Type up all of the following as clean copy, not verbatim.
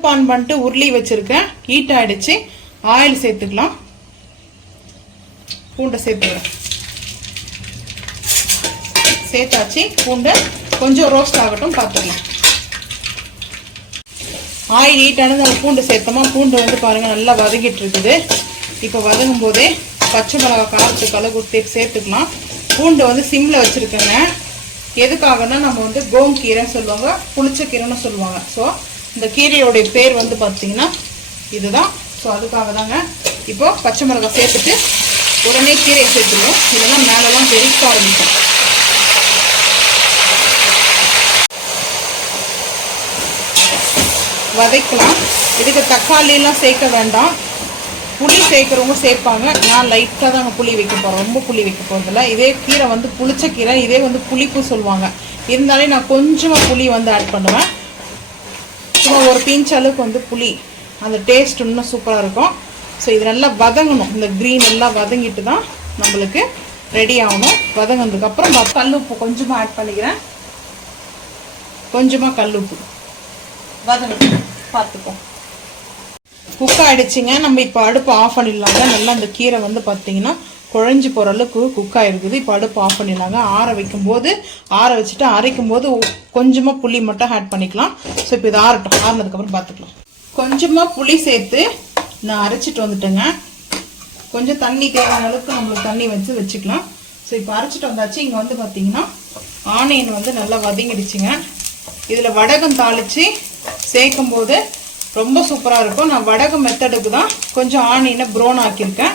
அடுப்பான் பண்ணிட்டு உருளி வச்சிருக்கேன். ஹீட் ஆயிடுச்சு. ஆயில் சேர்த்துக்கலாம். பூண்டை சேர்த்துக்கிறேன். சேர்த்தாச்சு. பூண்டை கொஞ்சம் ரோஸ்ட் ஆகட்டும், பார்த்துக்கலாம். ஆயில் ஹீட் ஆனது நம்ம பூண்டு சேர்த்தோமா, பூண்டு வந்து பாருங்க நல்லா வதங்கிட்டு இருக்குது. இப்போ வதங்கும் போதே பச்சை மிளகா காரத்துக்கு அளவு சேர்த்துக்கலாம். பூண்டு வந்து சிம்ல வச்சிருக்கேங்க. எதுக்காகனா நம்ம வந்து கோங்கீரைன்னு சொல்லுவாங்க, புளிச்ச கீரைன்னு சொல்லுவாங்க. ஸோ இந்த கீரையோடைய பேர் வந்து பார்த்தீங்கன்னா இதுதான். ஸோ அதுக்காக தாங்க. இப்போ பச்சை மிளகாய் சேர்த்துட்டு உடனே கீரையை சேர்த்துருவோம். இதெல்லாம் மேலெல்லாம் வெடிக்க ஆரம்பிக்கும். வதக்கலாம். இதுக்கு தக்காளியெல்லாம் சேர்க்க வேண்டாம். புளி சேர்க்குறவங்க சேர்ப்பாங்க. நான் லைட்டாக தாங்க புளி வைக்க போகிறேன், ரொம்ப புளி வைக்க போகிறதில்ல. இதே கீரை வந்து புளிச்ச கீரை, இதே வந்து புளிப்பு சொல்லுவாங்க. இருந்தாலே நான் கொஞ்சமாக புளி வந்து ஆட் பண்ணுவேன். சும்மா ஒரு பிஞ்ச் அளவுக்கு வந்து புளி, அந்த டேஸ்ட் இன்னும் சூப்பராக இருக்கும். ஸோ இது நல்லா வதங்கணும். இந்த க்ரீன் எல்லாம் வதங்கிட்டு தான் நம்மளுக்கு ரெடி ஆகணும். வதங்கினதுக்கப்புறம் கல் உப்பு கொஞ்சமாக ஆட் பண்ணிக்கிறேன். கொஞ்சமாக கல் உப்பு வதங்கணும், பார்த்துப்போம். குக் ஆகிடுச்சிங்க. நம்ம இப்போ அடுப்பு ஆஃப் பண்ணிடலாங்க. நல்லா அந்த கீரை வந்து பார்த்தீங்கன்னா குழஞ்சி போகிற அளவுக்கு குக் ஆகிருக்குது. இப்போ அடுப்பு ஆஃப் பண்ணிடலாங்க. ஆற வைக்கும்போது, ஆற வச்சுட்டு அரைக்கும் போது கொஞ்சமாக புளி மட்டும் ஆட் பண்ணிக்கலாம். ஸோ இப்போ இது ஆறட்டும். ஆறினதுக்கப்புறம் பார்த்துக்கலாம். கொஞ்சமாக புளி சேர்த்து நான் அரைச்சிட்டு வந்துட்டேங்க. கொஞ்சம் தண்ணி தேவையான அளவுக்கு நம்மளுக்கு தண்ணி வச்சுக்கலாம். ஸோ இப்போ அரைச்சிட்டு வந்தாச்சு. இங்கே வந்து பார்த்தீங்கன்னா ஆனியன் வந்து நல்லா வதங்கிடுச்சுங்க. இதில் வடகம் தாளித்து சேர்க்கும் போது ரொம்ப சூப்பராக இருக்கும். நான் வடகம் மெத்தடுக்கு தான் கொஞ்சம் ஆனியனை ப்ரௌன் ஆக்கியிருக்கேன்.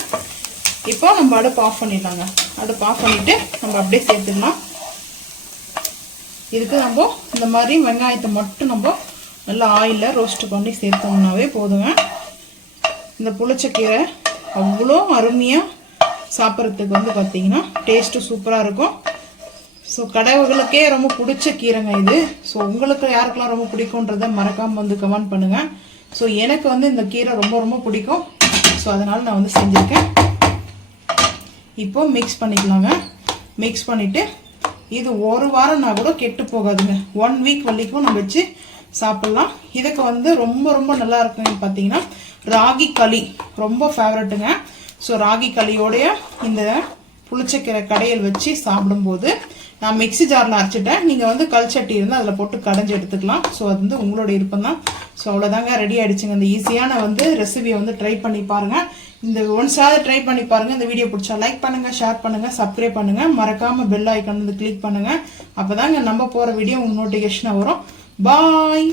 இப்போ நம்ம அடுப்பு ஆஃப் பண்ணிடலாங்க. அடுப்பு ஆஃப் பண்ணிவிட்டு நம்ம அப்படியே சேர்த்துக்கலாம். இதுக்கு நம்ம இந்த மாதிரி வெங்காயத்தை மட்டும் நம்ம நல்லா ஆயிலில் ரோஸ்ட் பண்ணி சேர்த்தோம்னாவே போதுங்க. இந்த புளிச்சக்கீரை அவ்வளோ அருமையாக சாப்பிட்றதுக்கு வந்து பார்த்தீங்கன்னா டேஸ்ட்டு சூப்பராக இருக்கும். ஸோ கடவுளுக்கே ரொம்ப பிடிச்ச கீரைங்க இது. ஸோ உங்களுக்கு யாருக்கெல்லாம் ரொம்ப பிடிக்குன்றதை மறக்காமல் வந்து கமெண்ட் பண்ணுங்கள். ஸோ எனக்கு வந்து இந்த கீரை ரொம்ப ரொம்ப பிடிக்கும். ஸோ அதனால் நான் வந்து செஞ்சுருக்கேன். இப்போ மிக்ஸ் பண்ணிக்கலாங்க. மிக்ஸ் பண்ணிவிட்டு இது ஒரு வாரம்னா கூட கெட்டு போகாதுங்க. 1 வீக் வரைக்கும் நம்ம வச்சு சாப்பிட்லாம். இதுக்கு வந்து ரொம்ப ரொம்ப நல்லா இருக்குன்னு பார்த்தீங்கன்னா ராகி களி ரொம்ப ஃபேவரட்டுங்க. ஸோ ராகி களியோடைய இந்த புளிச்சக்கீரை கடையில் வச்சு சாப்பிடும்போது நான் மிக்ஸி ஜாரில் அரைச்சிட்டேன். நீங்கள் வந்து கல்சட்டி இருந்தால் அதில் போட்டு கடைஞ்சி எடுத்துக்கலாம். ஸோ அது வந்து உங்களோட விருப்பம் தான். ஸோ அவ்வளோதாங்க, ரெடி ஆகிடுச்சுங்க. இந்த ஈஸியான வந்து ரெசிபியை வந்து ட்ரை பண்ணி பாருங்கள். இந்த ஒன்ஸாவது ட்ரை பண்ணி பாருங்கள். இந்த வீடியோ பிடிச்சா லைக் பண்ணுங்கள், ஷேர் பண்ணுங்கள், சப்ஸ்கிரைப் பண்ணுங்கள். மறக்காமல் பெல் ஐக்கான் வந்து கிளிக் பண்ணுங்கள். அப்போ தாங்க நம்ம போகிற வீடியோ உங்களுக்கு நோட்டிஃபிகேஷனாக வரும். பாய்.